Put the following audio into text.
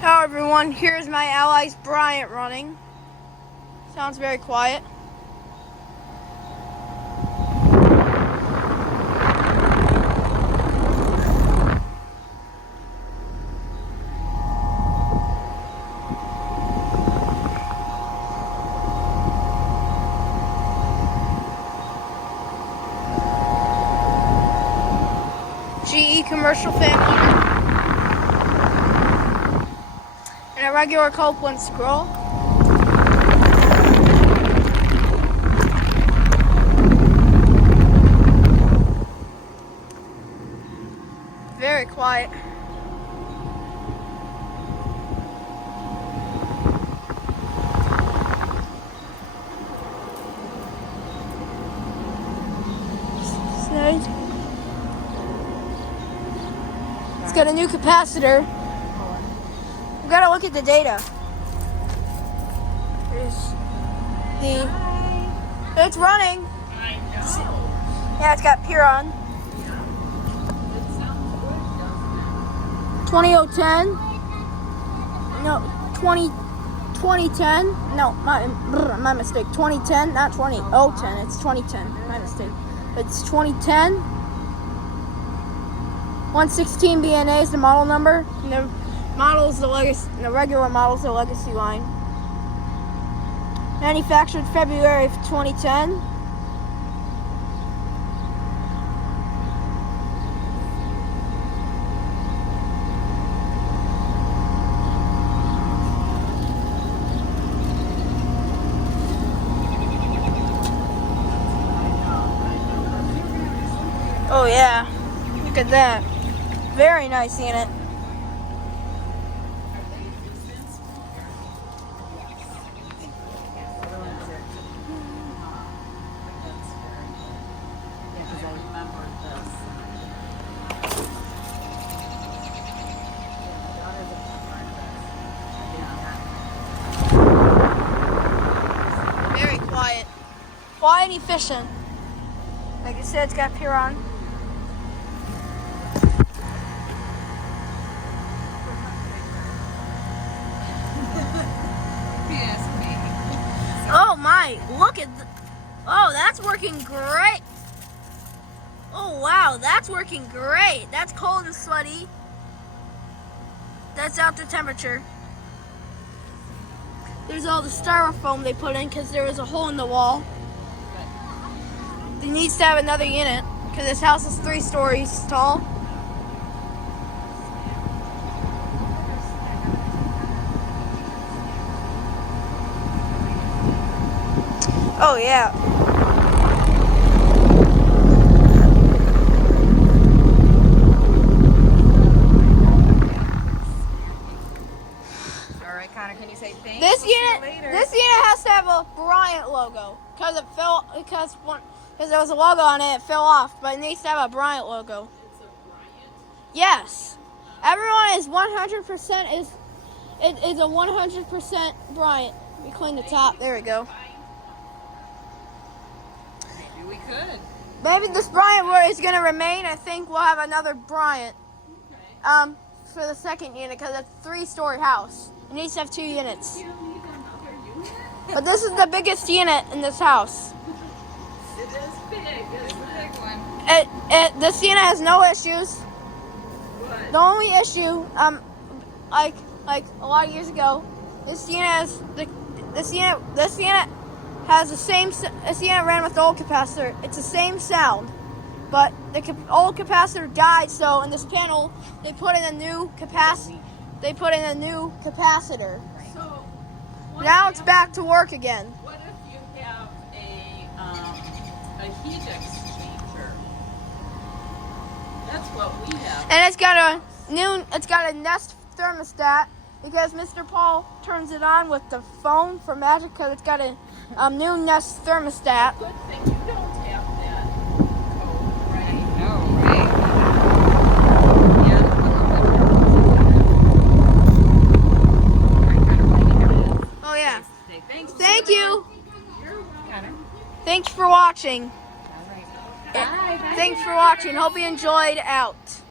Hello everyone, here's my allies Bryant running. Sounds very quiet. GE commercial family. And a regular Copeland scroll. Very quiet. It's got a new capacitor. We gotta look at the data. It's running. I know. Yeah, it's got Piron. 2010. No, 2010. No, my mistake. 2010, not 2010. It's 2010. My mistake. It's 2010. 116 BNA is the model number. And the model is the legacy. The regular model is the legacy line. Manufactured February of 2010. Oh yeah, look at that. Very nice unit. Very quiet. Quiet and efficient. Like I said, it's got Piron. Oh my, look at oh, that's working great. Oh wow, that's working great. That's cold and sweaty. That's out the temperature. There's all the styrofoam they put in because there was a hole in the wall. It needs to have another unit because this house is 3 stories tall. Oh yeah. All right, Connor, can you say thanks? This unit has to have a Bryant logo because there was a logo on it. It fell off, but it needs to have a Bryant logo. It's a Bryant? Yes. Everyone is 100% is a 100% Bryant. We clean the top. There we go. Maybe we could. Maybe this Bryant is going to remain. I think we'll have another Bryant for the second unit because it's a 3-story house. It needs to have 2 units. You don't need another unit? But this is the biggest unit in this house. It is big. It's a big one. This unit has no issues. What? The only issue, like a lot of years ago, this unit has the same. This unit ran with the old capacitor. It's the same sound, but the old capacitor died. So in this panel, they put in a new capacitor. So, what Now if it's back to work again. What if you have a heat exchanger? That's what we have. And it's got a Nest thermostat because Mr. Paul turns it on with the phone for magic because it's got a new Nest thermostat. Good thing you don't have that. Oh, right. No, right. Oh yeah. Thanks. Thank you. Connor. Thanks for watching. All right. Bye. Thanks for watching. Hope you enjoyed out.